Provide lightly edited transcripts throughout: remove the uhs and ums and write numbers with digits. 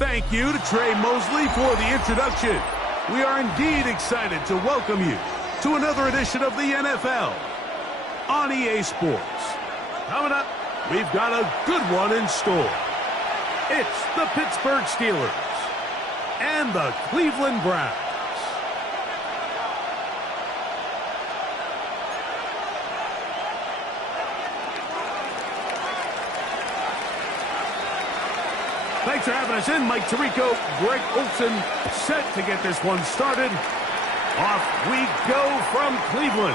Thank you to Trey Mosley for the introduction. We are indeed excited to welcome you to another edition of the NFL on EA Sports. Coming up, we've got a good one in store. It's the Pittsburgh Steelers and the Cleveland Browns. Thanks for having us in. Mike Tirico, Greg Olson, set to get this one started. Off we go from Cleveland.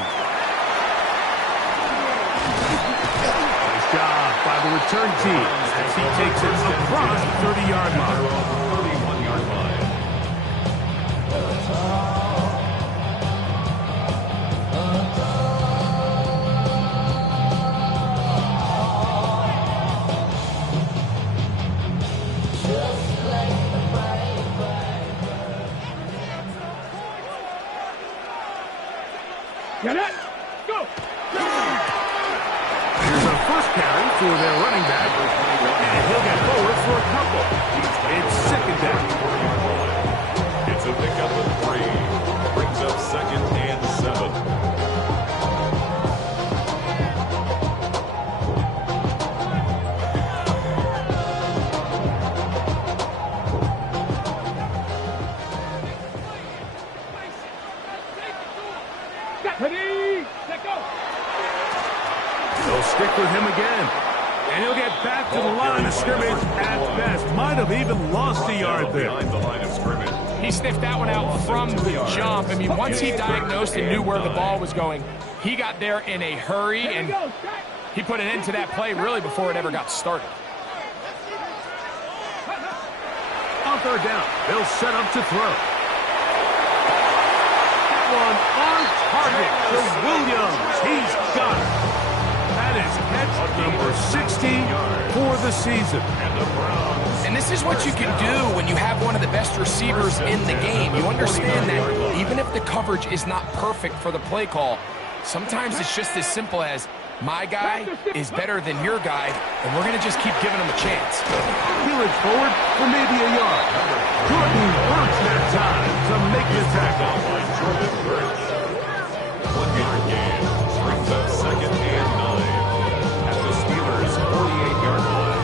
Nice job by the return team as he takes it across the 30-yard line. 31-yard line. Get it! Go! Here's our first carry for their running back, and he'll get forward for a couple. It's second down. It's a pickup of 3. Brings up second and 7. They'll stick with him again. And he'll get back to the line of scrimmage at best. Might have even lost a yard there. Behind the line of scrimmage. He sniffed that one out from the jump. I mean, once he diagnosed and knew where the ball was going, he got there in a hurry, and he put an end to that play really before it ever got started. On third down, they'll set up to throw. That one on target to Williams. He's got it. That is catch number 16 for the season. And this is what you can do when you have one of the best receivers in the game. You understand that even if the coverage is not perfect for the play call, sometimes it's just as simple as, my guy is better than your guy, and we're going to just keep giving him a chance. He'll edge forward for maybe a yard. Jordan works that time to make the tackle. 1-yard gain. Brings up second and 9. At the Steelers' 48-yard line.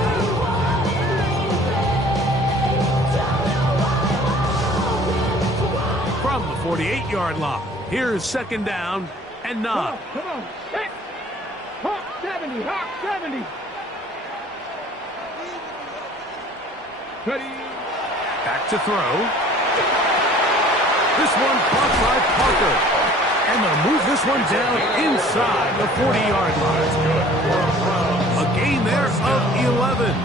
From the 48-yard line, here's second down and 9. Come on. Hey. Hawk 70. Hawk 70. Back to throw. This one caught by Parker. And they'll move this one down inside the 40-yard line. A gain there of 11.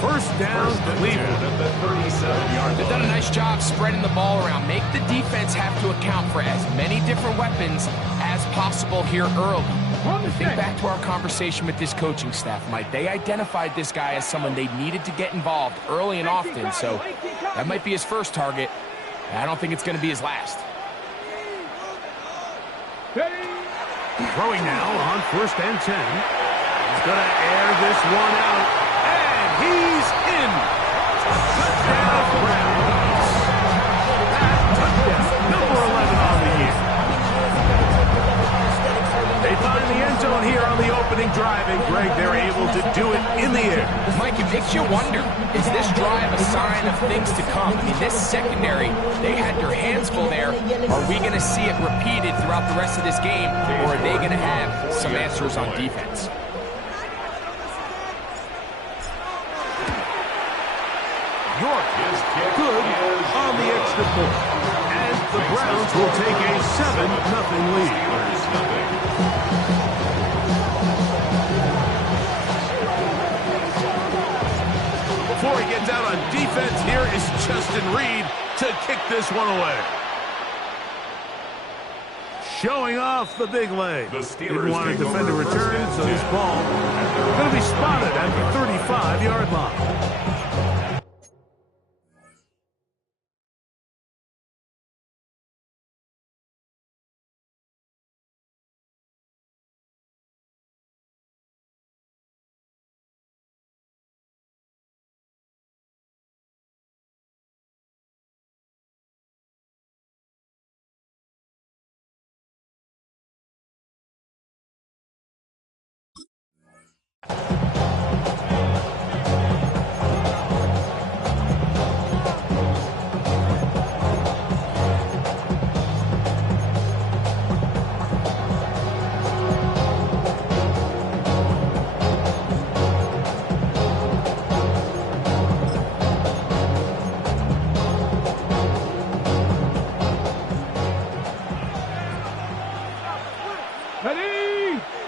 First down, Cleveland. They've done a nice job spreading the ball around. Make the defense have to account for as many different weapons as possible here early. Think back to our conversation with this coaching staff, Mike. They identified this guy as someone they needed to get involved early and often, so that might be his first target. I don't think it's going to be his last. Throwing now on first and 10. He's going to air this one out. And he's in. Touchdown, Browns. Touchdown, number 11 on the year. They find the end zone here on the opening drive, and Greg, they're able to do it in the air. Mike, it makes you wonder, is this drive a sign of things to come? I mean, this secondary, they had their hands full there. Are we going to see it repeated throughout the rest of this game, or are they going to have some answers on defense? York is good on the extra point, as the Browns will take a 7-0 lead. Before he gets out on defense, here is Justin Reed to kick this one away. Showing off the big leg. Didn't want to defend a return, so this ball going to be spotted at the 35-yard line.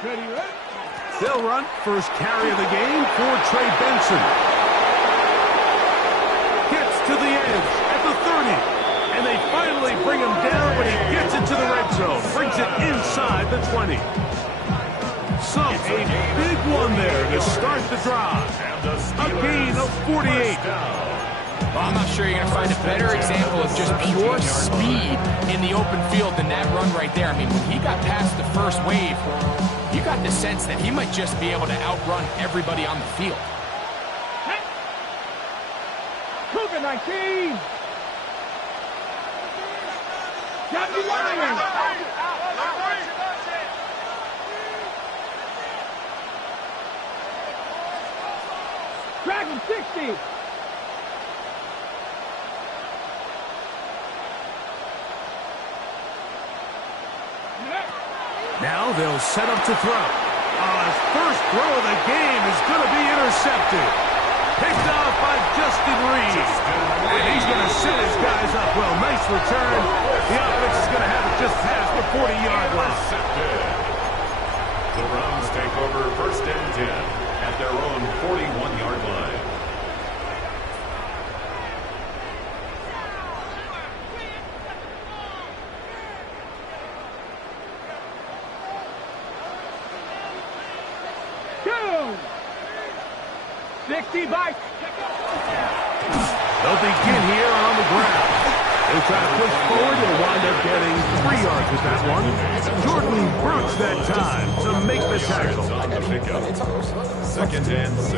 Ready? They'll run first carry of the game for Trey Benson. Gets to the edge at the 30. And they finally bring him down when he gets into the red zone. Brings it inside the 20. So a big one there to start the drive. A gain of 48. Well, I'm not sure you're going to find a better example of just pure speed in the open field than that run right there. I mean, when he got past the first wave, you got the sense that he might just be able to outrun everybody on the field. Cougar 19. Got me lying. Dragon 60. Now they'll set up to throw. His first throw of the game is going to be intercepted. Picked off by Justin Reed. And he's going to set his guys up. Well, nice return. The offense is going to have it just past the 40-yard line. The Browns take over first and 10 at their own 41-yard line. Two. 60 by. They'll begin here on the ground. They'll try to push forward. They'll wind up getting 3 yards with that one. Jordan Brooks that time to make the tackle. Second and 6.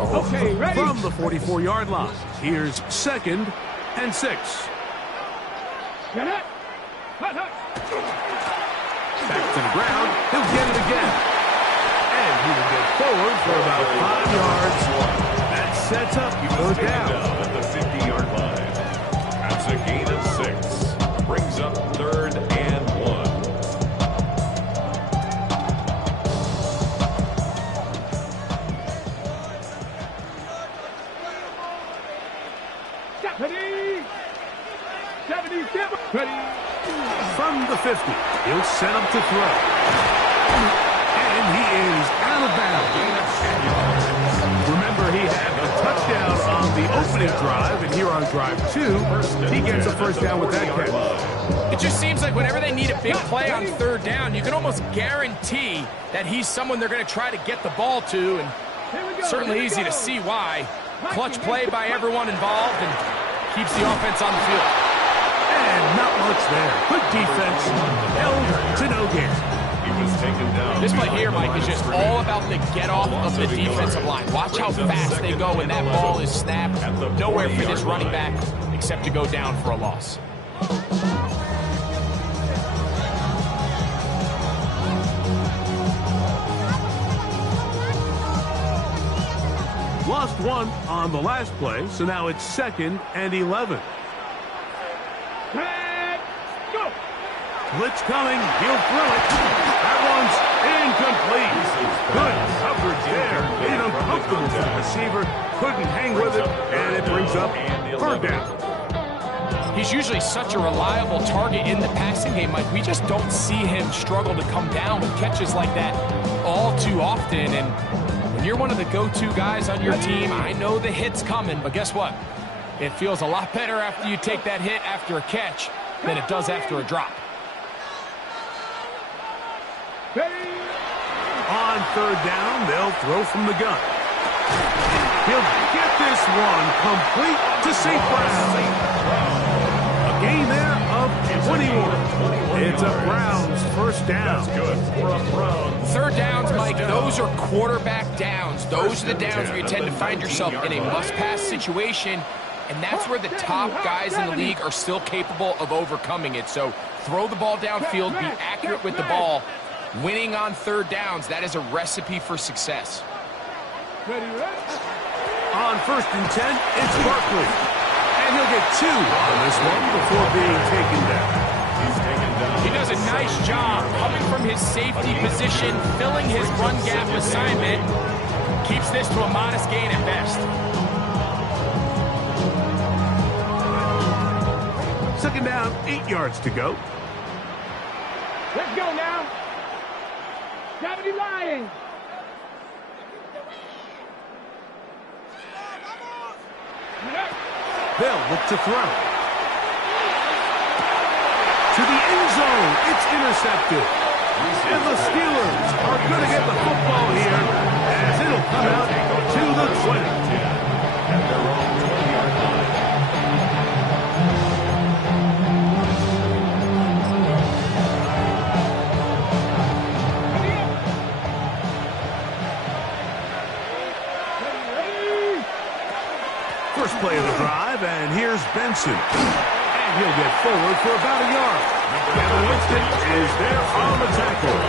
Okay, ready? From the 44-yard line, here's second and 6. Get it. Back to the ground. He'll get it again. And he will get forward for about 5 yards. That sets up third down. At the 50-yard line. That's a gain of 6. Brings up third and 1. Ready? 77. Ready? From the 50, he'll set up to throw. And he is out of bounds. Remember, he had a touchdown on the opening drive, and here on drive 2, he gets a first down with that catch. It just seems like whenever they need a big play on third down, you can almost guarantee that he's someone they're going to try to get the ball to, and certainly easy to see why. Clutch play by everyone involved and keeps the offense on the field. And not much there. Good defense. Held to no gain. He was taken down. This play here, Mike, is just all about the get-off of the defensive line. Watch how fast they go when that ball is snapped. Nowhere for this running back except to go down for a loss. Lost one on the last play, so now it's second and 11. Go. Blitz coming. He'll throw it. That one's incomplete. Good coverage there. Made it uncomfortable for the receiver. Couldn't hang with it, and it brings up third down. He's usually such a reliable target in the passing game, Mike. We just don't see him struggle to come down with catches like that all too often. And when you're one of the go-to guys on your team, I know the hit's coming, but guess what? It feels a lot better after you take that hit after a catch than it does after a drop. On third down, they'll throw from the gun. He'll get this one complete to St. Brown. A gain there of 21. It's a Browns first down. Good for a Browns. Third downs, Mike, those are quarterback downs. Those are the downs where you tend to find yourself in a must-pass situation, and that's where the top guys in the league are still capable of overcoming it. So throw the ball downfield, be accurate with the ball. Winning on third downs, that is a recipe for success. On first and 10, it's Barkley. And he'll get 2 on this one before being taken down. He's taken down. He does a nice job coming from his safety position, filling his run gap assignment. Keeps this to a modest gain at best. Second down, 8 yards to go. Let's go now. Heavy Lion. They'll look to throw. To the end zone. It's intercepted. And the Steelers are going to get the football here as it'll come out to the 20. At their own 20-yard line. First play of the drive, and here's Benson. And he'll get forward for about a yard. Kevin Winston is there on the tackle.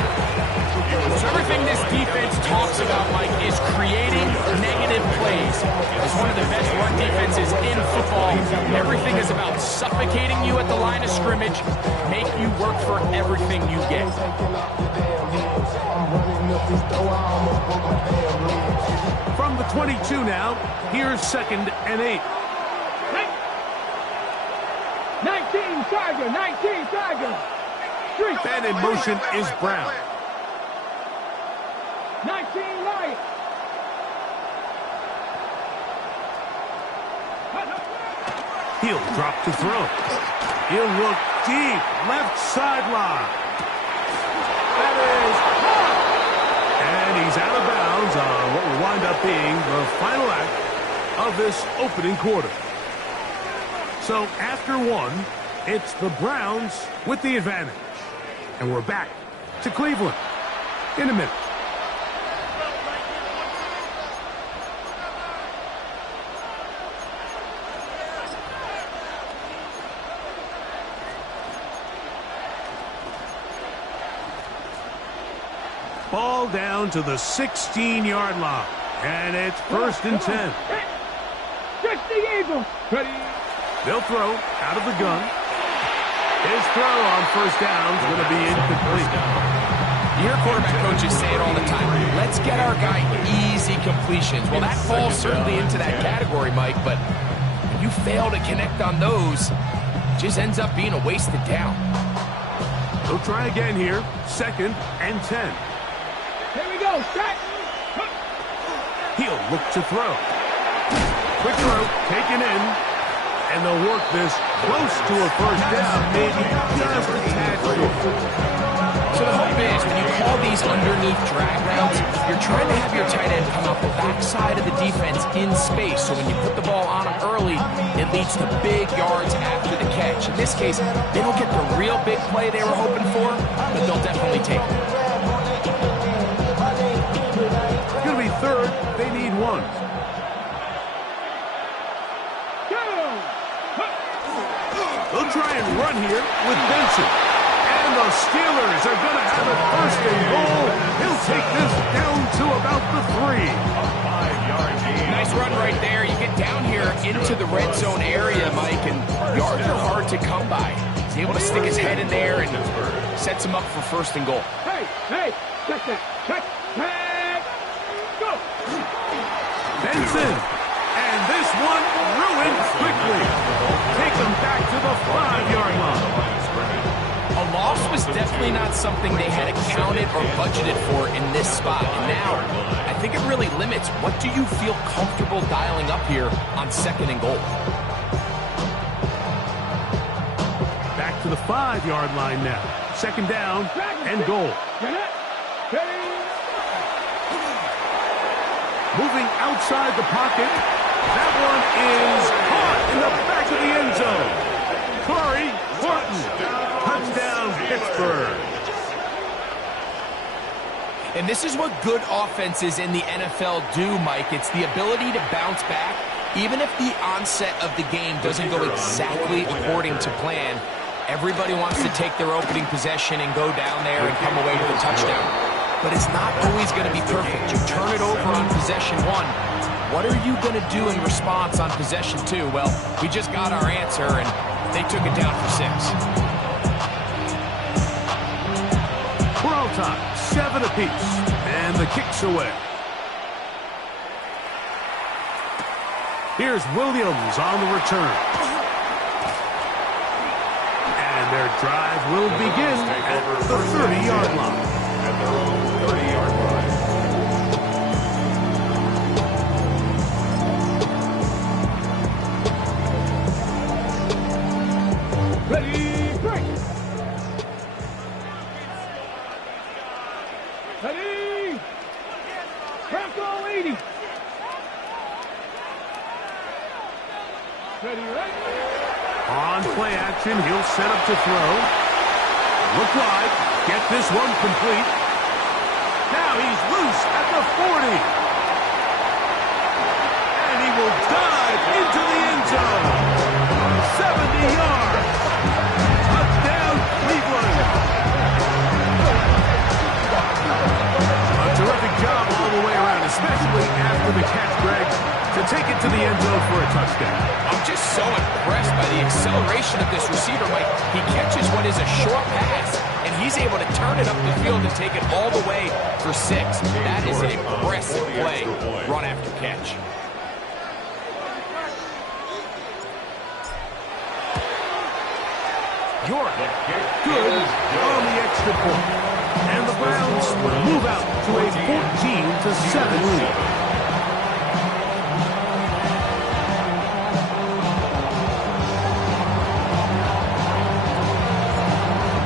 So everything this defense talks about, Mike, is creating negative plays. It's one of the best run defenses in football. Everything is about suffocating you at the line of scrimmage, make you work for everything you get. From the 22 now, here's 2nd and 8. 19 Tiger, 19 Tiger. Street. And in motion is Brown. 19 Lion. He'll drop to throw. He'll look deep, left sideline. That is caught. And he's out of bounds on what will wind up being the final act of this opening quarter. So after one, it's the Browns with the advantage. And we're back to Cleveland in a minute. Ball down to the 16-yard line. And it's 1st and 10. Just the Eagles. Ready. They'll throw out of the gun. His throw on first down is going to be incomplete. You hear quarterback coaches say it all the time. Let's get our guy easy completions. Well, that falls certainly into that category, Mike, but when you fail to connect on those, it just ends up being a wasted down. He'll try again here. 2nd and 10. Here we go. Set. He'll look to throw. Quick throw, taken in. And they'll work this close to a first down, maybe just a tad short. So the hope is when you call these underneath drag routes, you're trying to have your tight end come out the backside of the defense in space. So when you put the ball on him early, it leads to big yards after the catch. In this case, they don't get the real big play they were hoping for, but they'll definitely take it. It's going to be 3rd. They need 1. They'll try and run here with Benson. And the Steelers are going to have it 1st and goal. He'll take this down to about the 3. A 5-yard gain. Nice run right there. You get down here into the red zone area, Mike, and yards are hard to come by. He's able to stick his head in there and sets him up for 1st and goal. Hey, hey, check that. Check, check. Go. Benson. And this one ruined quickly. Take them back to the 5-yard line. A loss was definitely not something they had accounted or budgeted for in this spot. And now, I think it really limits what do you feel comfortable dialing up here on 2nd and goal. Back to the 5-yard line now. 2nd down and goal. Moving outside the pocket. That one is caught in the back of the end zone. Corey Horton. Touchdown, Pittsburgh. And this is what good offenses in the NFL do, Mike. It's the ability to bounce back, even if the onset of the game doesn't go exactly according to plan. Everybody wants to take their opening possession and go down there and come away with a touchdown. But it's not always going to be perfect. You turn it over on possession 1. What are you going to do in response on possession 2? Well, we just got our answer, and they took it down for 6. We're all time, 7 apiece, and the kick's away. Here's Williams on the return. And their drive will begin at the 30-yard line. At their own 30-yard Ready? Tackle 80. Ready? On play action, he'll set up to throw. Look wide. Get this one complete. Now he's loose at the 40. And he will dive into the end zone. 70 yards. Touchdown, Cleveland. A terrific job all the way around, especially after the catch, Greg, to take it to the end zone for a touchdown. I'm just so impressed by the acceleration of this receiver, Mike. He catches what is a short pass, and he's able to turn it up the field and take it all the way for 6. That is an impressive play, run after catch. York, good on the extra point. And the Browns move out to a 14-7 lead.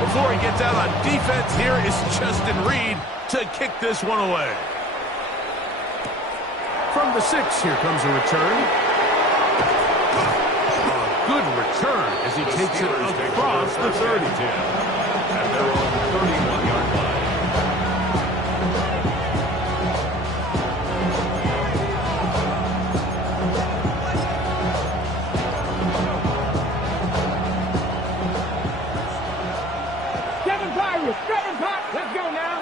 Before he gets out on defense, here is Justin Reed to kick this one away. From the 6, here comes a return. A good return as he takes it across the 30. And they're on the 31-yard line. Let's go now.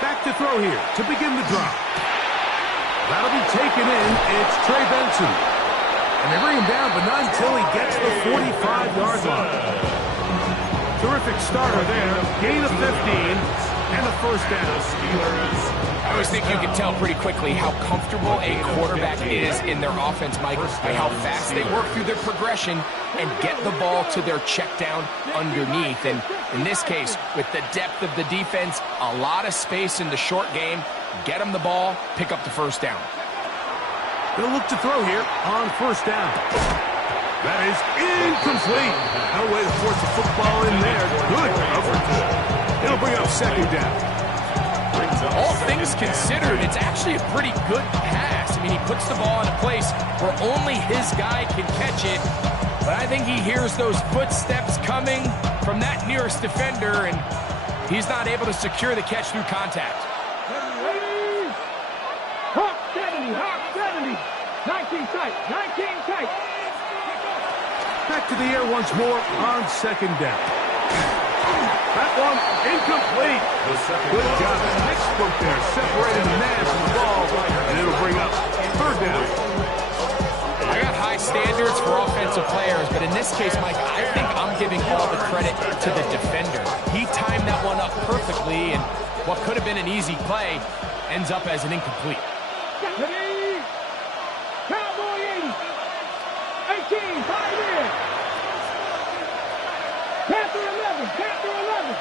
Back to throw here to begin the drive. That'll be taken in. It's Trey Benson. And they bring him down, but not until he gets the 45-yard line. Terrific starter there. Gain of 15 and a first down. I always think you can tell pretty quickly how comfortable a quarterback is in their offense, Mike, by how fast they work through their progression and get the ball to their check down underneath. And in this case, with the depth of the defense, a lot of space in the short game, get them the ball, pick up the first down. They'll look to throw here on first down. That is incomplete. No way to force the football in there. Good coverage. It'll bring up second down. All things considered, it's actually a pretty good pass. I mean, he puts the ball in a place where only his guy can catch it. But I think he hears those footsteps coming from that nearest defender, and he's not able to secure the catch through contact. Hawk 70, Hawk 70. 19 tight, 19 tight. Back to the air once more on second down. That one incomplete. Good job. Textbook there, separating the man from the ball, and it'll bring up third down. I got high standards for offensive players, but in this case, Mike, I think I'm giving all the credit to the defender. He timed that one up perfectly, and what could have been an easy play ends up as an incomplete. Cowboy 80. 18, 5 in. Panther 11, Panther 11.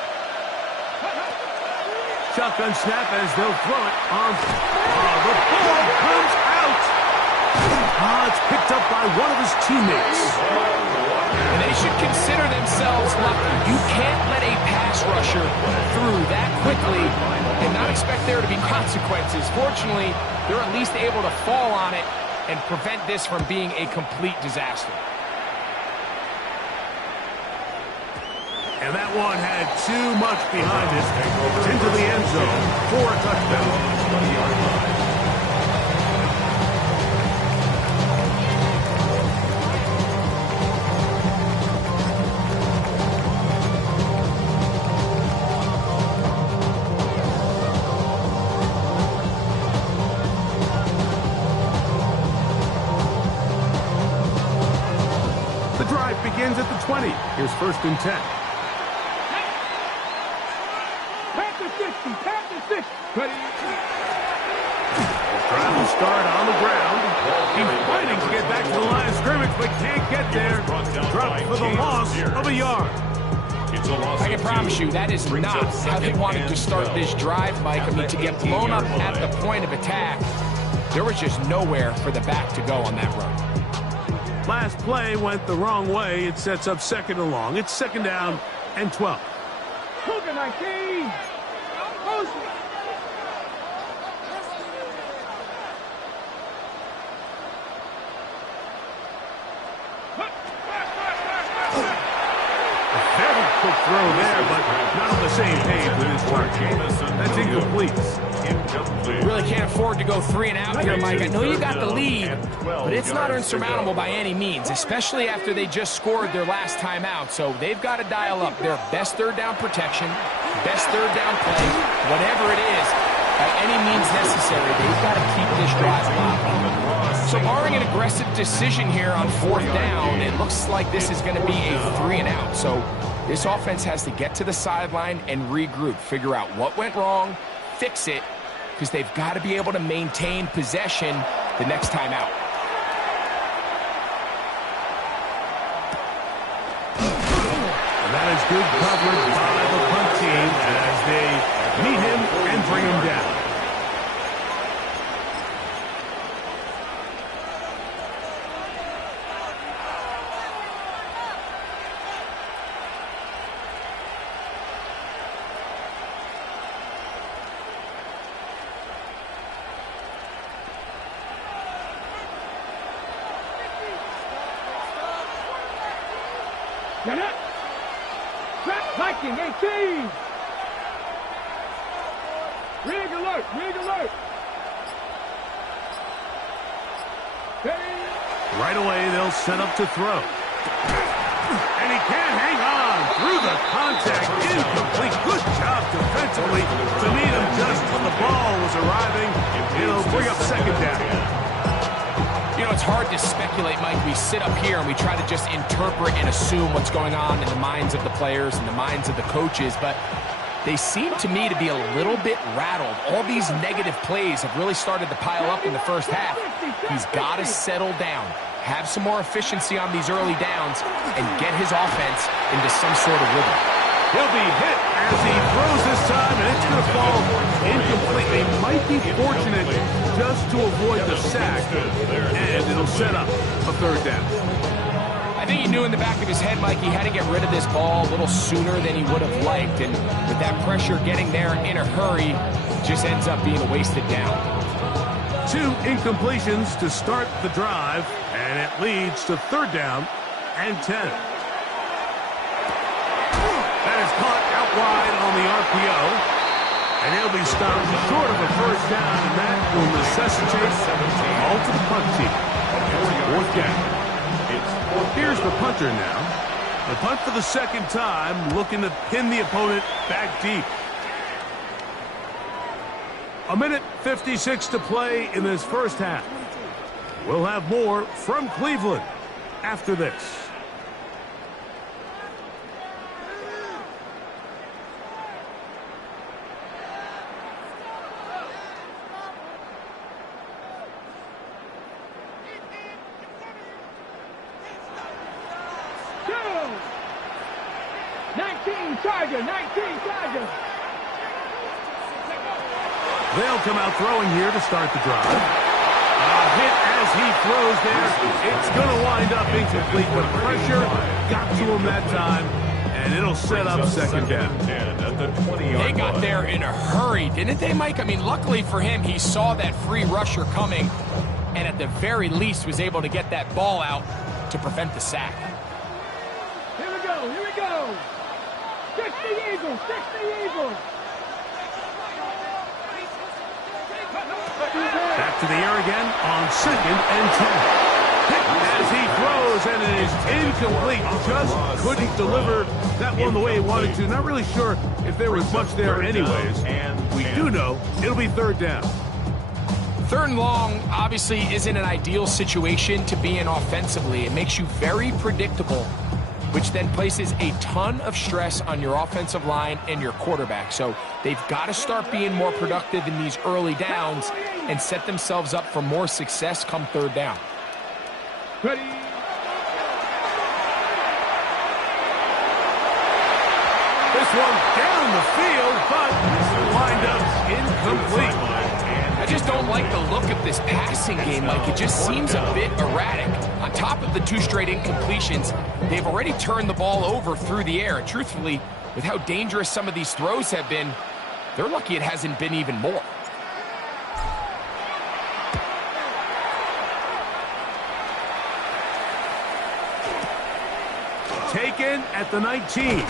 Shotgun snap as they'll throw it on. The ball comes out. It's picked up by one of his teammates. And they should consider themselves lucky. You can't let a pass rusher through that quickly and not expect there to be consequences. Fortunately, they're at least able to fall on it and prevent this from being a complete disaster. And that one had too much behind it. Into the end zone for a touchdown. 20-yard line. The drive begins at the 20. Here's first and 10. Trying to start on the ground. He's fighting to get back to the line of scrimmage, but can't get there. Dropped for the loss of a yard. I can promise you that is not how they wanted to start this drive, Mike. I mean, to get blown up at the point of attack, there was just nowhere for the back to go on that run. Last play went the wrong way. It sets up second and long. It's second down and 12. Cougar 19. That's incomplete. Really can't afford to go 3 and out here, Mike. I know you got the lead, but it's not insurmountable by any means, especially after they just scored their last time out. So they've got to dial up their best third down protection, best third down play, whatever it is, by any means necessary. They've got to keep this drive alive. So barring an aggressive decision here on 4th down, it looks like this is going to be a 3 and out. So this offense has to get to the sideline and regroup, figure out what went wrong, fix it, because they've got to be able to maintain possession the next time out. And that is good coverage by the punt team as they meet him and bring him down. Get up! Trap Viking 18! Rig alert! Rig alert! Ready? Right away, they'll set up to throw. And he can't hang on through the contact. Incomplete. Good job defensively to meet him just when the ball was arriving. It'll bring up 2nd down. You know, it's hard to speculate, Mike. We sit up here and we try to just interpret and assume what's going on in the minds of the players and the minds of the coaches, but they seem to me to be a little bit rattled. All these negative plays have really started to pile up in the first half. He's got to settle down, have some more efficiency on these early downs, and get his offense into some sort of rhythm. He'll be hit as he throws this time, and it's going to fall incomplete. They might be fortunate just to avoid the sack, and it'll set up a 3rd down. I think he knew in the back of his head, Mike, he had to get rid of this ball a little sooner than he would have liked, and with that pressure getting there in a hurry, just ends up being a wasted down. 2 incompletions to start the drive, and it leads to 3rd down and 10. That is caught out wide on the RPO, and he'll be stopped short of a 1st down, and that will necessitate a ball to the punt team. 4th down. Here's the punter now. The punt for the 2nd time, looking to pin the opponent back deep. 1:56 to play in this first half. We'll have more from Cleveland after this. Charger, 19 Charger. They'll come out throwing here to start the drive. A hit as he throws there. It's going to wind up incomplete. The pressure got to him that time, and it'll set up 2nd down. They got there in a hurry, didn't they, Mike? I mean, luckily for him, he saw that free rusher coming, and at the very least was able to get that ball out to prevent the sack. Here we go, here we go. 60 Eagles, 60 Eagles. Back to the air again on 2nd and 10. Hit as he throws, and it is incomplete. Just couldn't deliver that one the way he wanted to. Not really sure if there was much there anyways. We do know it'll be 3rd down. 3rd and long obviously isn't an ideal situation to be in offensively. It makes you very predictable, which then places a ton of stress on your offensive line and your quarterback. So they've got to start being more productive in these early downs and set themselves up for more success come 3rd down. Ready. This one down the field, but wind up incomplete. I just don't like the look of this passing game, Mike. It just seems a bit erratic. On top of the 2 straight incompletions, they've already turned the ball over through the air. And truthfully, with how dangerous some of these throws have been, they're lucky it hasn't been even more. Taken at the 19.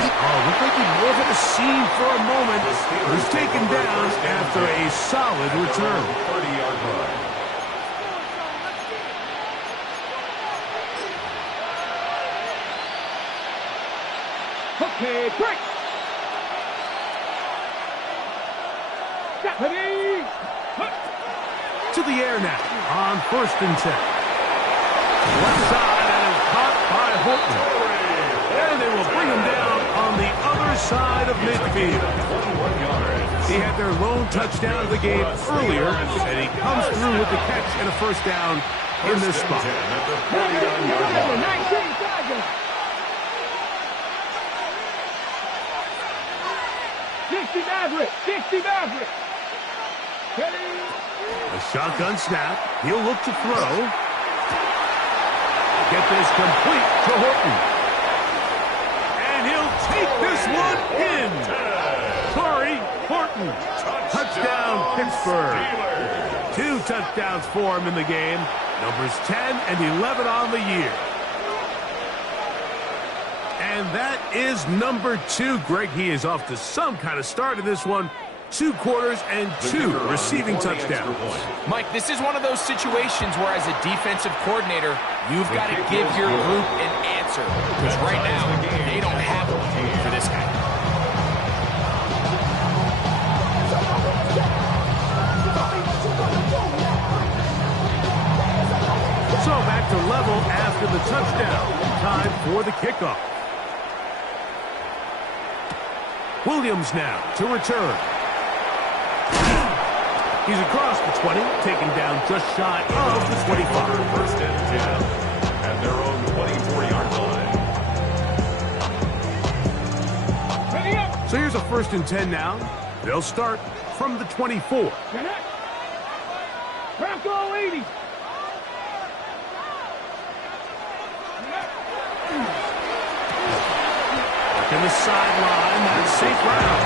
Oh, looked like he wasn't a scene for a moment. He was taken down after a solid return. 30-yard run. Okay, break. Ready. To the air now on 1st and 10. Left side and is caught by Horton. And they will bring him down on the other side of midfield. He had their lone touchdown of the game earlier, and he comes through with the catch and a first down in this spot. 60 Maverick. 60 Maverick. A shotgun snap. He'll look to throw. Get this complete to Horton. And he'll take this one in. Corey Horton. Touchdown, Pittsburgh. 2 touchdowns for him in the game. Numbers 10 and 11 on the year. And that is number 2. Greg, he is off to some kind of start in this one. 2 quarters and 2 receiving touchdowns. Mike, this is one of those situations where as a defensive coordinator, you've got to give your group an answer. Because right now, they don't have one for this guy. So back to level after the touchdown. Time for the kickoff. Williams now to return. He's across the 20, taken down just shy of the 25. 1st and 10 at their own 24-yard line. Ready up. So here's a 1st and 10 now. They'll start from the 24. Bronco 80. In the sideline, that's safe route.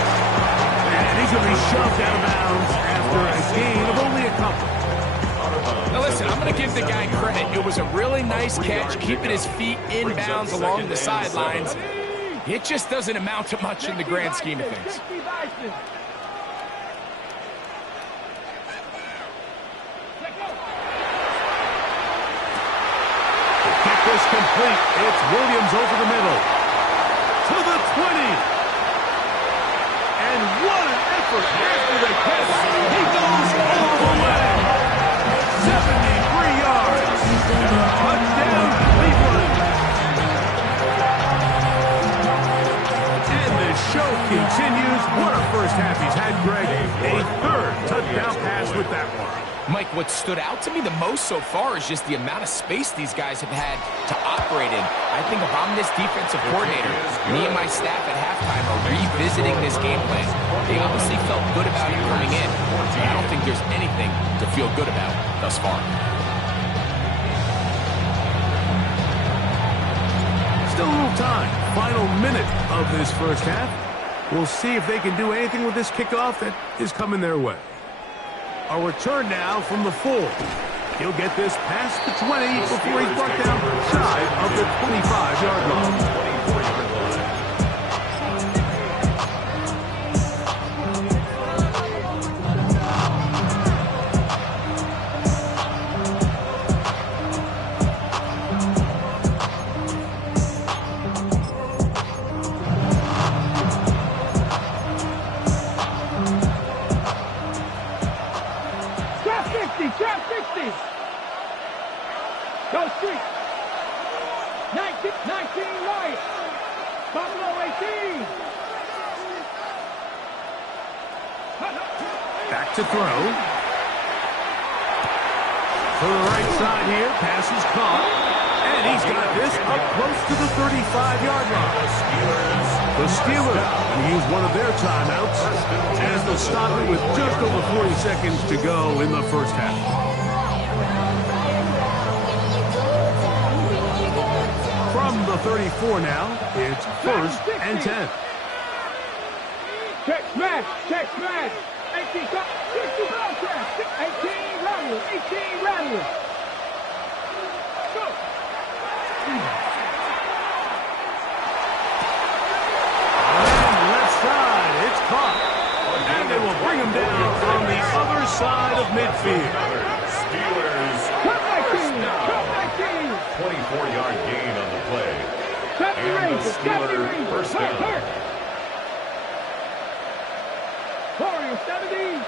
And he's going to be shoved out of bounds after a gain of only a couple. Now listen, I'm going to give the guy credit. It was a really nice catch, keeping his feet in bounds along the sidelines. It just doesn't amount to much in the grand scheme of things. Kick this complete. It's Williams over the middle. To the 20. And what an effort after the catch. He goes all the way. 73 yards. Touchdown, Cleveland. And the show continues. What a first half he's had, Greg. A 3rd touchdown pass with that one. Mike, what stood out to me the most so far is just the amount of space these guys have had to operate in. I think if I'm this defensive coordinator, me and my staff at halftime are revisiting this game plan. They obviously felt good about it coming in. I don't think there's anything to feel good about thus far. Still a little time. Final minute of this first half. We'll see if they can do anything with this kickoff that is coming their way. A return now from the 4. He'll get this past the 20 before he's brought down shy of the 25-yard line. Go street. 19 right. Buffalo 18. Back to throw. To the right side here. Pass is caught. And he's got this up close to the 35-yard line. The Steelers will use one of their timeouts as they'll stop it with just over 40 seconds to go in the first half. From the 34 now, it's 1st and 10. Check smash, 18 contract, 18 rattler. Go. caught. And they will bring him down on the other side of midfield. Steelers first down. 24-yard gain on the play. And the Steelers first down. Warriors 70.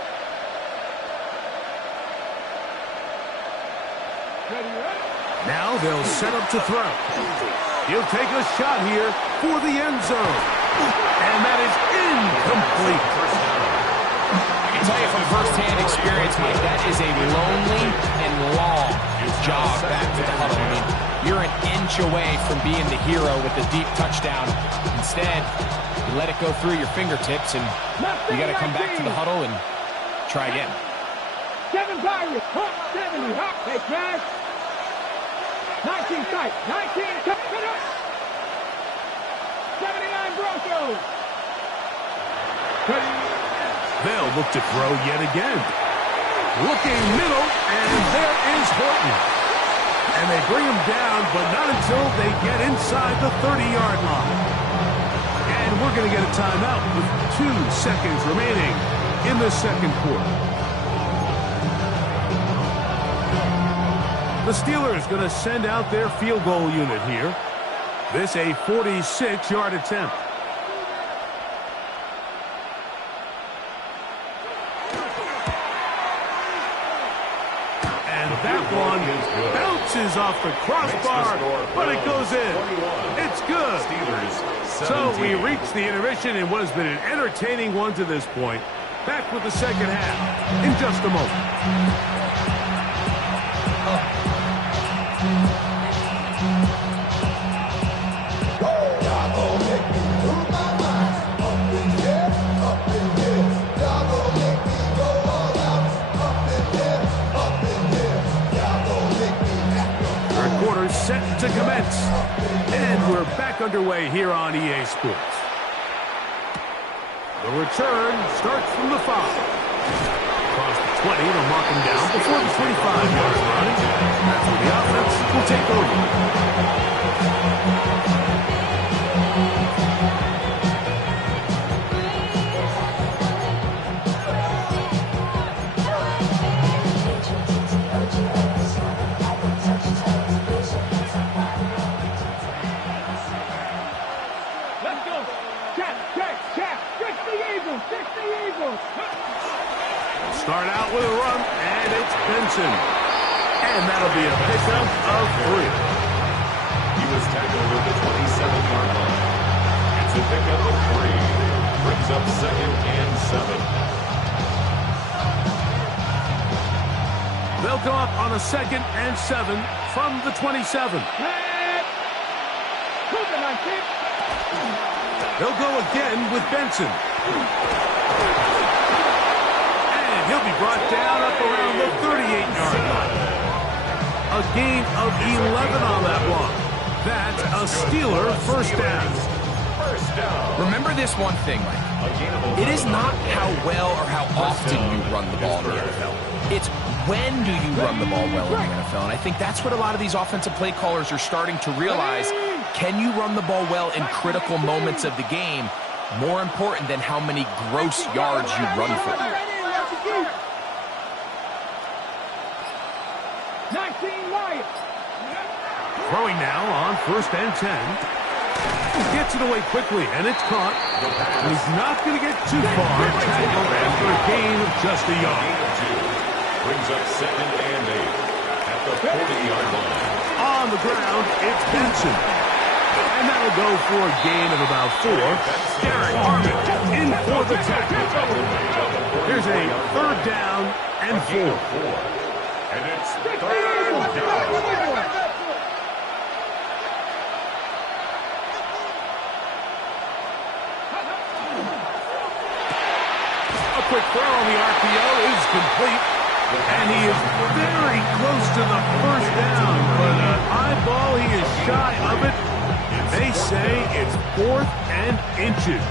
Now they'll set up to throw. He'll take a shot here for the end zone. And that is incomplete. I can tell you from firsthand experience, Mike, that is a lonely and long jog back to the huddle. I mean, you're an inch away from being the hero with a deep touchdown. Instead, you let it go through your fingertips, and you got to come back to the huddle and try again. 7 Pirates, 70, take back. 19 tight, 19, cut it up. 79 Broncos. They'll look to throw yet again. Looking middle, and there is Horton. And they bring him down, but not until they get inside the 30-yard line. And we're going to get a timeout with 2 seconds remaining in the second quarter. The Steelers going to send out their field goal unit here. This a 46-yard attempt. And that one bounces off the crossbar, but it goes in. It's good. So we reach the intermission in what has been an entertaining one to this point. Back with the second half in just a moment. Set to commence. And we're back underway here on EA Sports. The return starts from the 5. Across the 20, they'll mark him down before the 25-yard line. That's where the offense will take over. Start out with a run, and it's Benson. And that'll be a pickup of 3. He was tackled at the 27-yard line. It's a pickup of 3. Brings up 2nd and 7. They'll go up on a 2nd and 7 from the 27. They'll go again with Benson. He'll be brought down up around the 38-yard line. A gain of 11 on that one. That's a Steeler first down. Remember this one thing, Mike. It is not how well or how often you run the ball in the NFL. It's when do you run the ball well in the NFL. And I think that's what a lot of these offensive play callers are starting to realize. Can you run the ball well in critical moments of the game? More important than how many gross yards you run for. 19 Lions. Throwing now on 1st and 10. Gets it away quickly, and it's caught. He's not going to get too far. Tackled after a gain of just a yard. Brings up 2nd and 8 at the 40-yard line. On the ground, it's Benson. And that'll go for a gain of about 4. Derek Harmon in for the tackle. Here's a 3rd down and 4. And it's 3rd down. A quick throw on the RPO is complete. And he is very close to the first down. But an eyeball, he is shy of it. They say it's 4th and inches.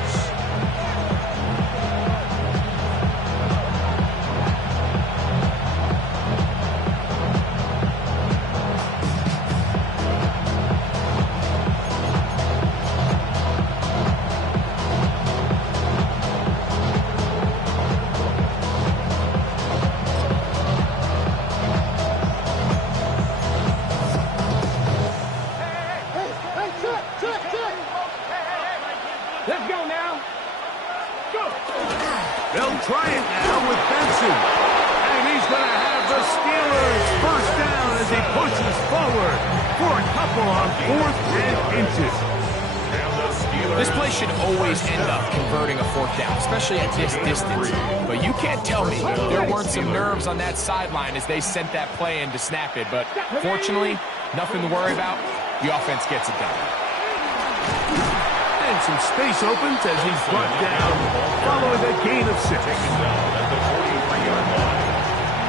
try it now with Benson. And he's going to have the Steelers first down as he pushes forward for a couple on 4th and inches. This play should always end up converting a 4th down, especially at this distance. But you can't tell me there weren't some nerves on that sideline as they sent that play in to snap it. But fortunately, nothing to worry about. The offense gets it done. And some space opens as he's brought down following a gain of 6. Taken down at the 43-yard line.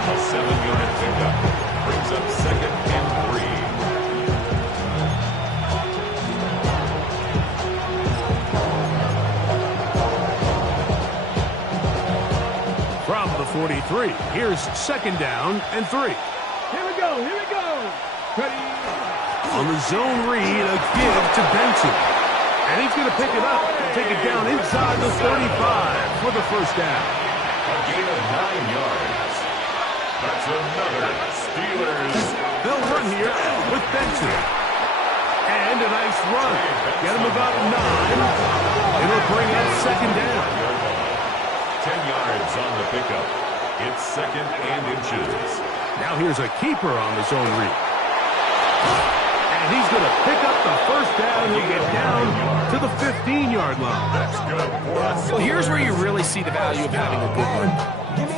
A 7-yard pickup brings up 2nd and 3. From the 43, here's 2nd down and 3. Here we go, here we go. Ready. On the zone read, a give to Benson. And he's going to pick it up and take it down inside the 35 for the first down. A gain of 9 yards. That's another Steelers. They'll run here with Benson. And a nice run. Get him about 9. It'll bring up 2nd down. 10 yards on the pickup. It's 2nd and inches. Now here's a keeper on the zone read. And he's going to pick up the first down. He'll get down to the 15-yard line. That's good for us. Well, here's where you really see the value of having a good one.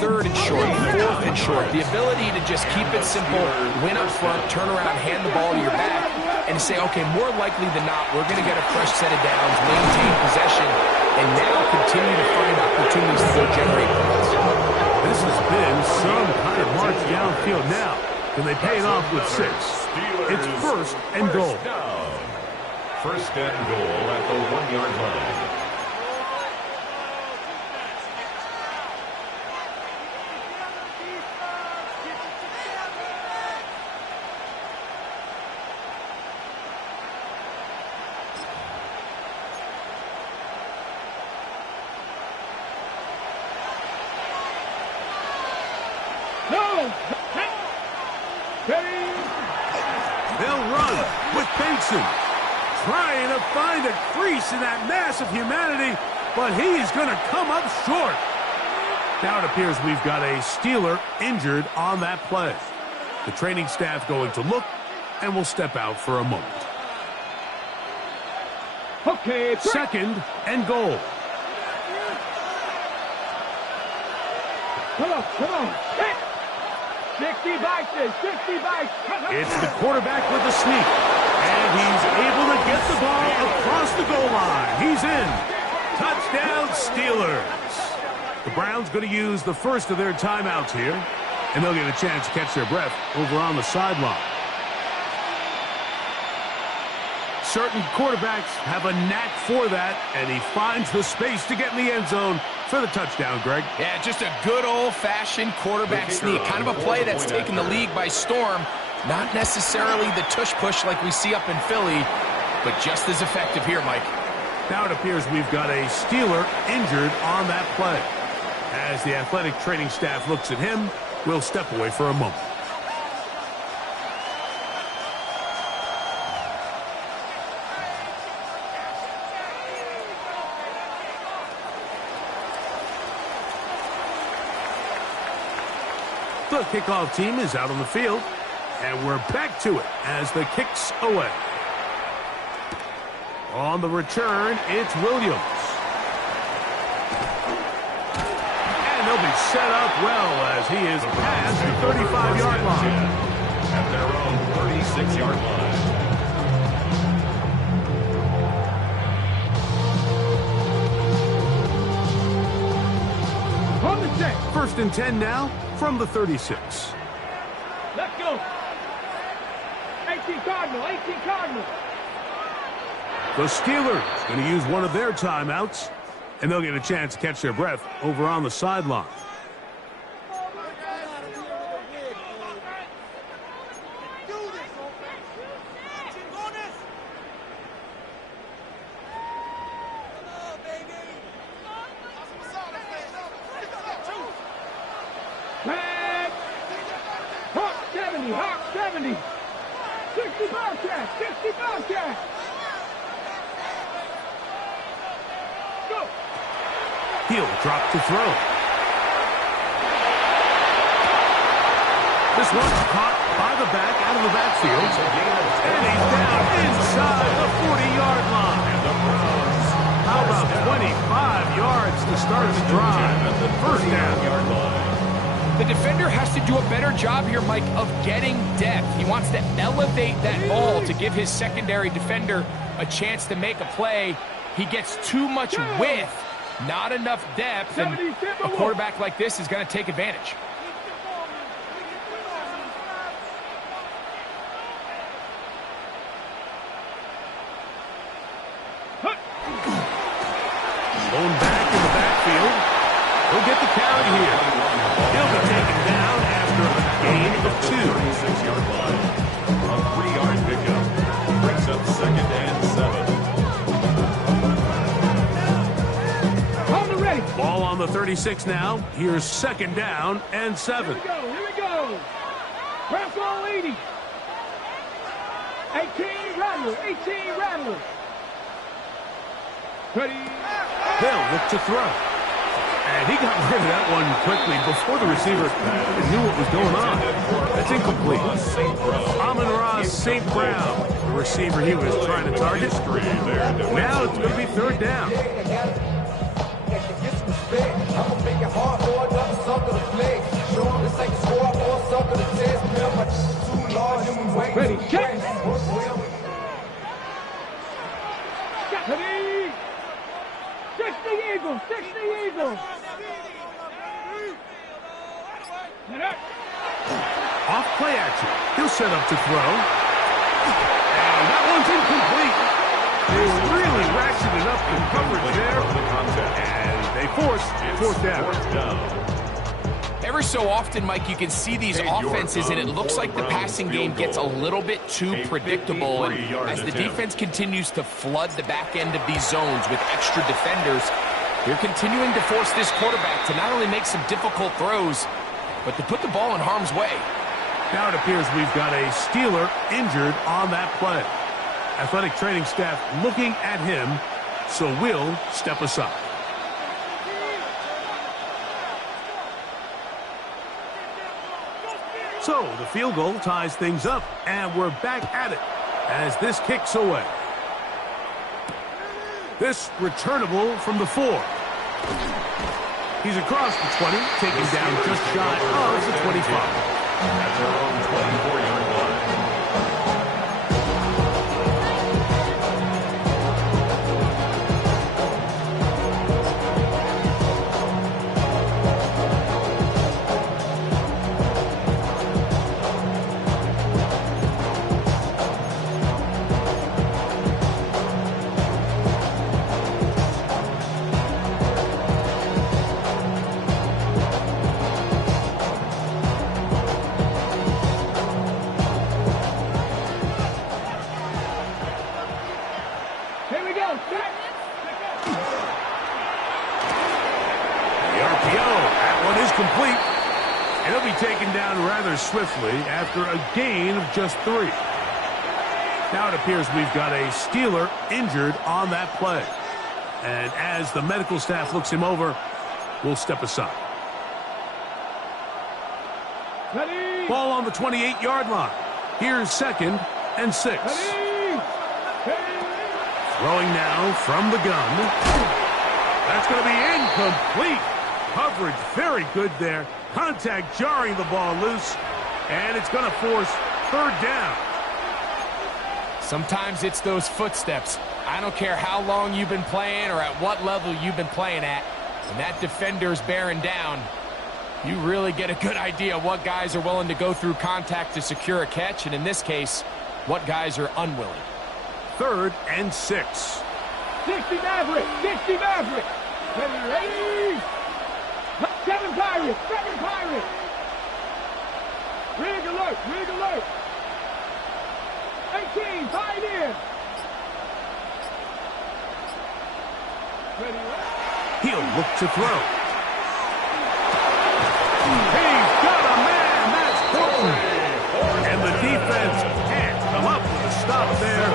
3rd and short, 4th and short. The ability to just keep it simple, win up front, turn around, hand the ball to your back, and say, okay, more likely than not, we're going to get a fresh set of downs, maintain possession, and now continue to find opportunities to go generate points. This has been some kind of march downfield now. Can they pay it off with 6? It's 1st and goal. Down. 1st and goal at the 1-yard line. No. Ready. They'll run with Benson. Trying to find a crease in that mass of humanity, but he's going to come up short. Now it appears we've got a Steeler injured on that play. The training staff going to look, and will step out for a moment. Okay. 2nd and goal. Come on, come on. Hit. 60 bites, 60 bites. It's the quarterback with the sneak. And he's able to get the ball across the goal line. He's in. Touchdown, Steelers. The Browns going to use the first of their timeouts here. And they'll get a chance to catch their breath over on the sideline. Certain quarterbacks have a knack for that, and he finds the space to get in the end zone for the touchdown, Greg. Yeah, just a good old-fashioned quarterback sneak. Kind of a play that's taken the league by storm. Not necessarily the tush-push like we see up in Philly, but just as effective here, Mike. Now it appears we've got a Steeler injured on that play. As the athletic training staff looks at him, we'll step away for a moment. The kickoff team is out on the field, and we're back to it as the kick's away. On the return, it's Williams. And they'll be set up well as he is past the 35-yard line. At their own 36-yard line. On the set. 1st and 10 now from the 36. Let's go. 18 Cardinal, 18 Cardinal. The Steelers going to use one of their timeouts, and they'll get a chance to catch their breath over on the sideline. Flag. Hawk 70, Hawk 70. 60 Bobcat, 60 Bobcat. Go. He'll drop to throw. one caught by the back, out of the backfield. And he's down inside the 40-yard line. How about 25 yards to start the drive? First down. The defender has to do a better job here, Mike, of getting depth. He wants to elevate that ball to give his secondary defender a chance to make a play. He gets too much width, not enough depth, and a quarterback like this is going to take advantage. Going back in the backfield. He'll get the carry here. He'll be taken down after a gain of 2. 6-yard line. A 3-yard pickup. Brings up 2nd and 7. Hold it ready. Ball on the 36 now. Here's 2nd down and 7. Here we go. Press on 80. 18 Rattler. 18 Rattler. Ready. They'll look to throw. And he got rid of that one quickly before the receiver knew what was going on. That's incomplete. Amon-Ra St. Brown, the receiver he was trying to target. Now it's going to be 3rd down. Ready. Check. Ready. 60 Eagles. 60 Eagles. Off play action. He'll set up to throw. And that one's incomplete. They really ratcheted up the coverage there. And they forced 4th down. Every so often, Mike, you can see these offenses, and it looks like the passing game gets a little bit too predictable. And as the defense continues to flood the back end of these zones with extra defenders, they're continuing to force this quarterback to not only make some difficult throws, but to put the ball in harm's way. Now it appears we've got a Steeler injured on that play. Athletic training staff looking at him, so we'll step aside. So the field goal ties things up, and we're back at it as this kicks away. This returnable from the 4. He's across the 20, taken down just shy of the 25. At their own 24-yard line. Complete. And he'll be taken down rather swiftly after a gain of just 3. Now it appears we've got a Steeler injured on that play. And as the medical staff looks him over, we'll step aside. Ready. Ball on the 28-yard line. Here's 2nd and 6. Ready. Throwing now from the gun. That's going to be incomplete. Coverage very good there. Contact jarring the ball loose. And it's going to force 3rd down. Sometimes it's those footsteps. I don't care how long you've been playing or at what level you've been playing at. When that defender's bearing down, you really get a good idea of what guys are willing to go through contact to secure a catch. And in this case, what guys are unwilling. 3rd and 6. 60 Maverick. 60 Maverick. Ready. 7 Pirates. 7 Pirates. Rig alert. Rig alert. 18 Pioneer. Ready. He'll look to throw. He's got a man. That's Portland. And the defense can't come up with a stop there.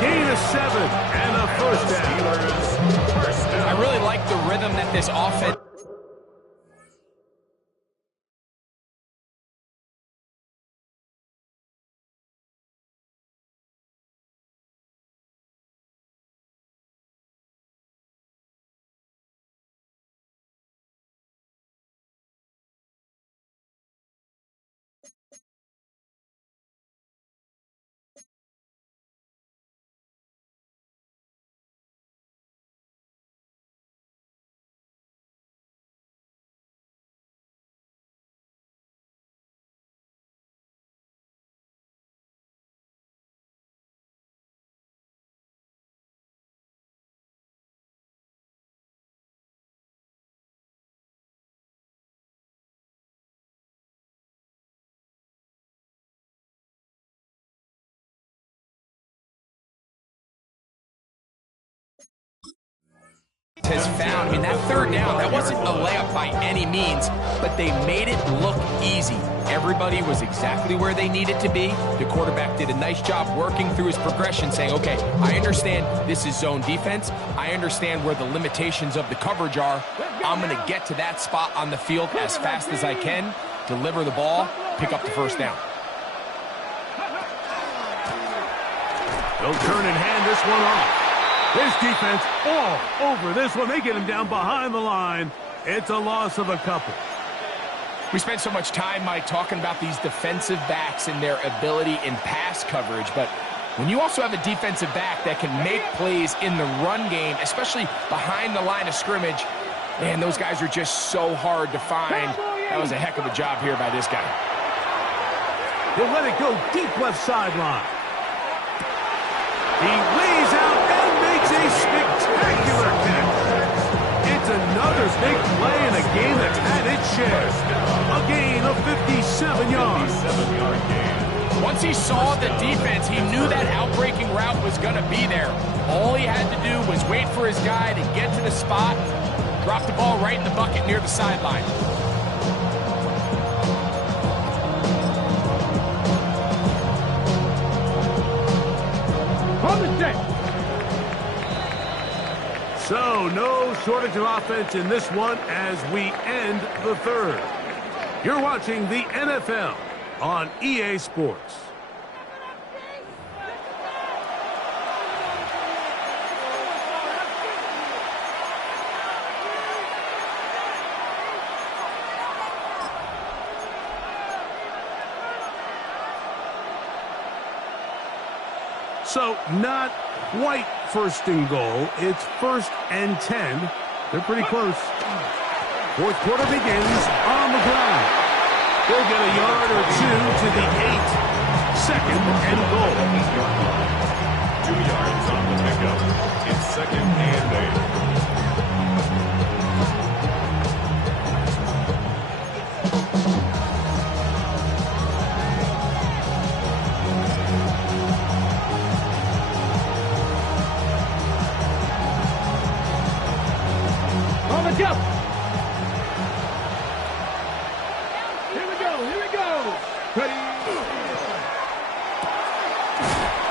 Gain of 7 and a 1st down. I really like the rhythm that this offense has found. I mean, that third down, that wasn't a layup by any means, but they made it look easy. Everybody was exactly where they needed to be. The quarterback did a nice job working through his progression, saying, okay, I understand this is zone defense. I understand where the limitations of the coverage are. I'm going to get to that spot on the field as fast as I can, deliver the ball, pick up the first down. They'll turn and hand this one off. This defense all over this one. They get him down behind the line. It's a loss of a couple. We spent so much time, Mike, talking about these defensive backs and their ability in pass coverage, but when you also have a defensive back that can make plays in the run game, especially behind the line of scrimmage, man, those guys are just so hard to find. That was a heck of a job here by this guy. He'll let it go deep left sideline. He lays out and makes a spectacular catch. It's another big play in a game that's had its share. A gain of 57 yards. 57-yard gain. Once he saw the defense, he knew that outbreaking route was going to be there. All he had to do was wait for his guy to get to the spot, drop the ball right in the bucket near the sideline. So, no shortage of offense in this one as we end the third. You're watching the NFL on EA Sports. So, not quite first and goal. It's 1st and 10. They're pretty close. Fourth quarter begins on the ground. They'll get a yard or two to the 8. 2nd and goal. 2 yards on the pickup. It's 2nd and 8. Go! Here we go! Here we go! Ready!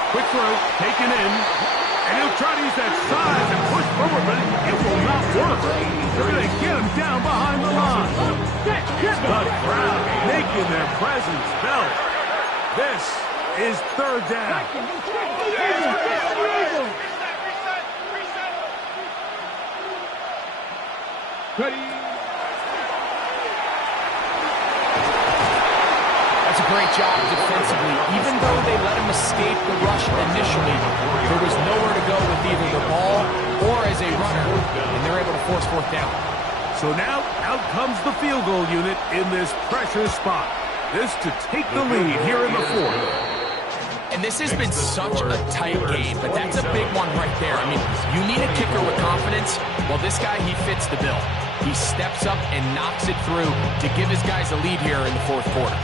Quick throw, taken in, and he'll try to use that size and push forward, but it will not work. They're going to get him down behind the line. The crowd making their presence felt. This is 3rd down. Ready. That's a great job defensively. Even though they let him escape the rush initially, there was nowhere to go with either the ball or as a runner, and they're able to force 4th down. So now, out comes the field goal unit in this pressure spot. This to take the lead here in the 4th. And this has been such a tight game, but that's a big one right there. I mean, you need a kicker with confidence. Well, this guy, he fits the bill. He steps up and knocks it through to give his guys a lead here in the 4th quarter.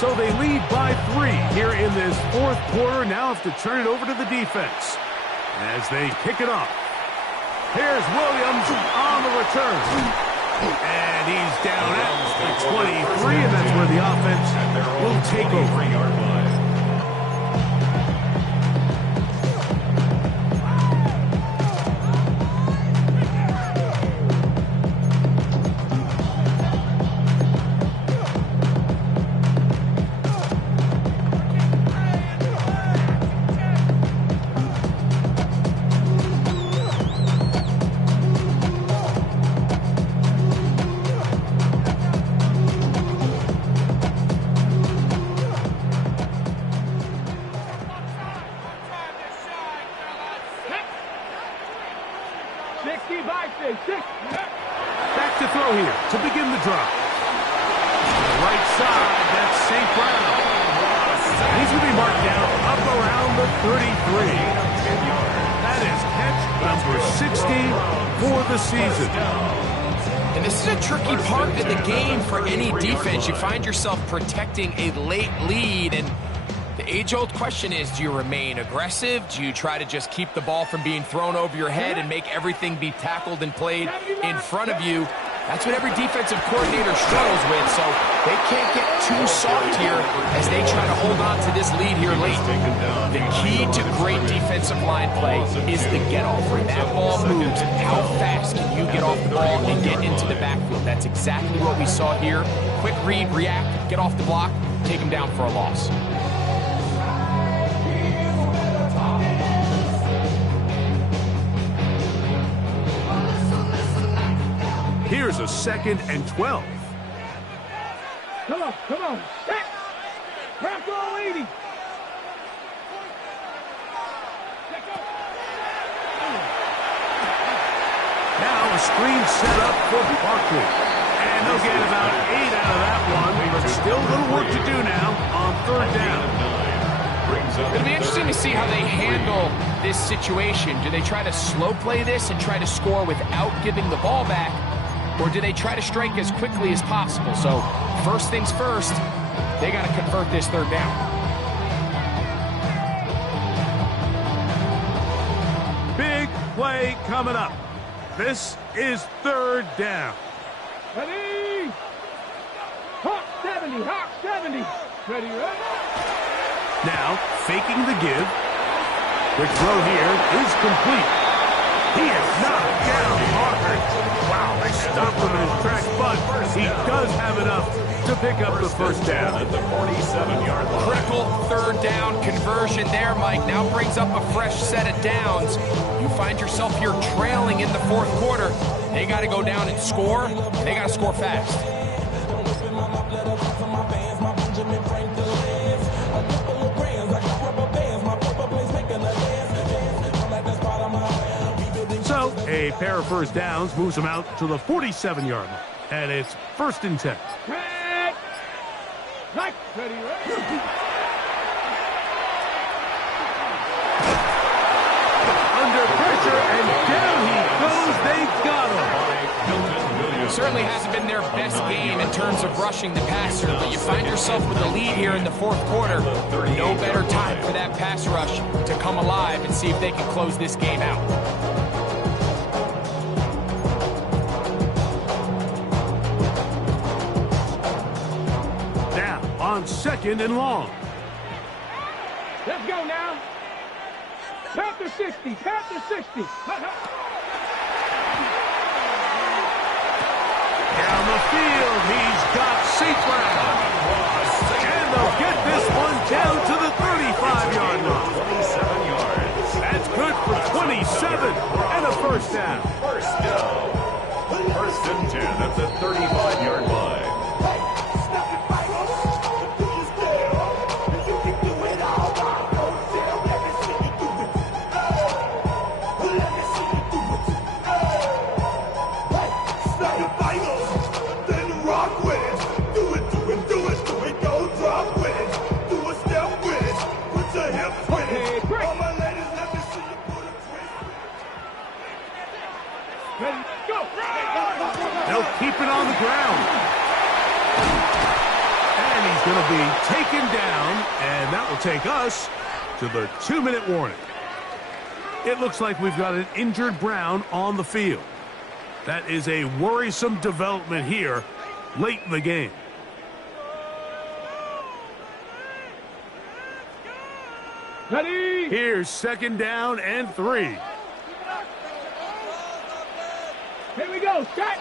So they lead by 3 here in this 4th quarter. Now have to turn it over to the defense as they kick it off. Here's Williams on the return. And he's down at the 23, and that's where the offense will take over. 3-yard line. Back to throw here to begin the drive. Right side, that's St. Brown. He's going to be marked down up around the 33. That is catch number 60 for the season. And And this is a tricky part of the game for any defense. You find yourself protecting a late lead, and the age-old question is, do you remain aggressive? Do you try to just keep the ball from being thrown over your head and make everything be tackled and played in front of you? That's what every defensive coordinator struggles with, so they can't get too soft here as they try to hold on to this lead here late. The key to great defensive line play is the get-off. When that ball moves, how fast can you get off the ball and get into the backfield? That's exactly what we saw here. Quick read, react, get off the block, take them down for a loss. Here's a 2nd and 12. Come on. Back. Crack all 80. Now a screen set up for Barkley. And they'll get about 8 out of that one, but still a little work to do now on 3rd down. It'll be interesting to see how they handle this situation. Do they try to slow play this and try to score without giving the ball back? Or do they try to strike as quickly as possible? So, first things first, they got to convert this 3rd down. Big play coming up. This is 3rd down. Ready? Hawk 70. Ready, ready? Now, faking the give. The throw here is complete. He is knocked down hard. Wow, they stopped him in his tracks, but he does have enough to pick up the 1st down. At the 47-yard line. Critical 3rd down conversion there, Mike. Now brings up a fresh set of downs. You find yourself here trailing in the 4th quarter. They got to go down and score. They got to score fast. So, a pair of 1st downs moves them out to the 47-yard line. And it's 1st and 10. Right. Ready, ready? Under pressure, and down he goes. They got him. Certainly hasn't been their best game in terms of rushing the passer, but you find yourself with a lead here in the 4th quarter. No better time for that pass rush to come alive and see if they can close this game out. Now, on 2nd and long. Let's go now. Panther 60. Down the field, he's got St. Brown. And they'll get this one down to the 35-yard line. 27 yards. That's good for 27 and a 1st down. 1st and 10 at the 35-yard line. They'll keep it on the ground. And he's going to be taken down, and that will take us to the 2-minute warning. It looks like we've got an injured Brown on the field. That is a worrisome development here late in the game. Ready? Here's 2nd down and 3. Here we go. Set.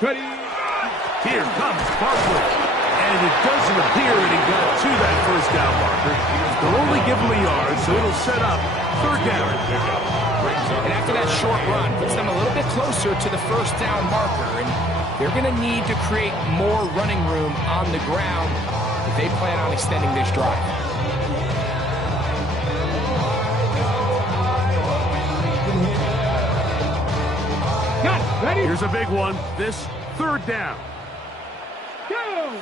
Ready? Here comes Barkley. And it doesn't appear that he got to that 1st down marker. They'll only give him a yard, so it'll set up 3rd down. And after that short run, puts them a little bit closer to the 1st down marker. And they're going to need to create more running room on the ground if they plan on extending this drive. Got it. Ready? Here's a big one. This 3rd down. Go.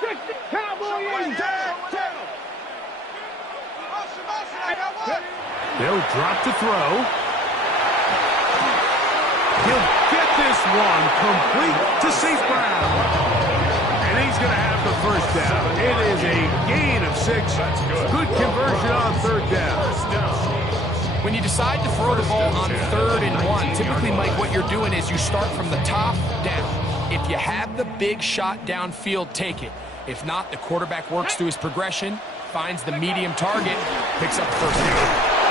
60. Cowboy in. They'll drop to throw. He'll get this one complete to St. Brown. And he's going to have the first down. It is a gain of 6. Good conversion on third down. When you decide to throw the ball on 3rd and 1, typically, Mike, what you're doing is you start from the top down. If you have the big shot downfield, take it. If not, the quarterback works through his progression, finds the medium target, picks up first down.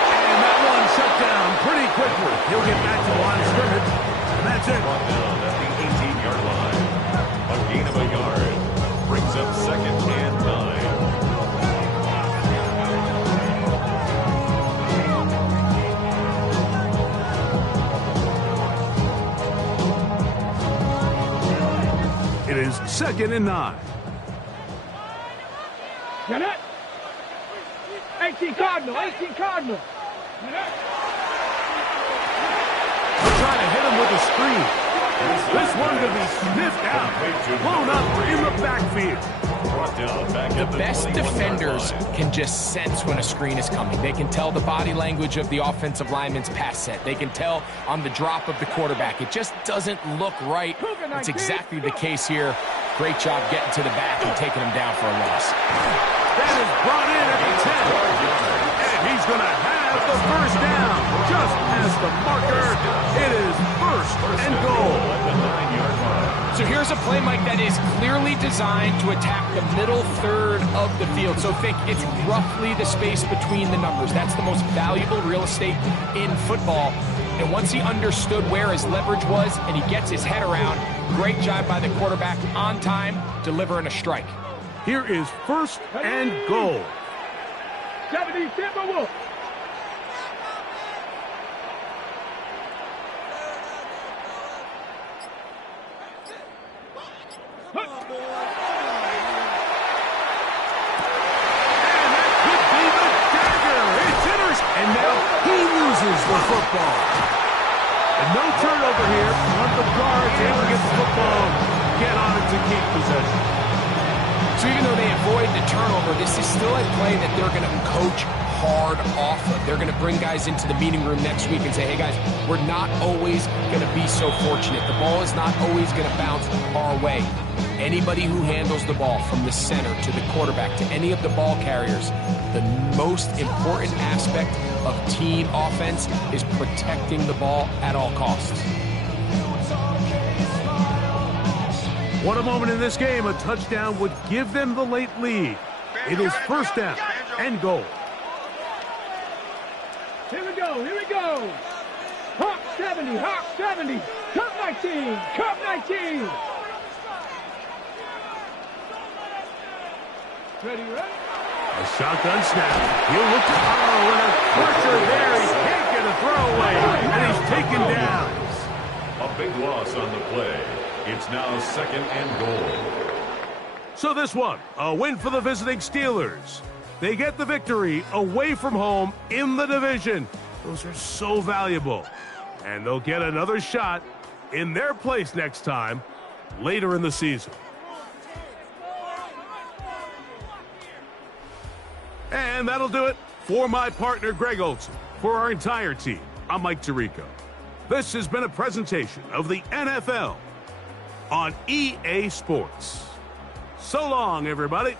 And that one shut down pretty quickly. He'll get back to the line of scrimmage, and that's it. Brought down at the 18-yard line. A gain of a yard. Brings up 2nd and 9. It is 2nd and 9. Get it? 18 Cardinal, 18 Cardinal. They'll try to hit him with a screen. This one could be sniffed out, blown up in the backfield. The best defenders can just sense when a screen is coming. They can tell the body language of the offensive lineman's pass set. They can tell on the drop of the quarterback. It just doesn't look right. That's exactly the case here. Great job getting to the back and taking him down for a loss. That is brought in at the 10. And he's going to have the first down. Just as the marker, it is 1st and goal. So here's a play, Mike, that is clearly designed to attack the middle 3rd of the field. So think it's roughly the space between the numbers. That's the most valuable real estate in football. And once he understood where his leverage was and he gets his head around, great job by the quarterback on time, delivering a strike. Here is 1st and goal. 70 Timberwolves. And now he loses the football. And no turnover here. Want the guards able to get the football, get on it to keep possession. So even though they avoid the turnover, this is still a play that they're going to coach hard off of. They're going to bring guys into the meeting room next week and say, hey guys, we're not always going to be so fortunate. The ball is not always going to bounce our way. Anybody who handles the ball from the center to the quarterback to any of the ball carriers, the most important aspect of team offense is protecting the ball at all costs. What a moment in this game. A touchdown would give them the late lead. It is 1st down and goal. Here we go, here we go. Hawk 70, Hawk 70. Cup 19, Cup 19. Ready, ready? A shotgun snap. He'll look to and a pressure there. He can't get a throwaway, and he's taken down. A big loss on the play. It's now 2nd and goal. So this one, a win for the visiting Steelers. They get the victory away from home in the division. Those are so valuable. And they'll get another shot in their place next time, later in the season. And that'll do it for my partner, Greg Olson. For our entire team, I'm Mike Tirico. This has been a presentation of the NFL on EA Sports. So long, everybody.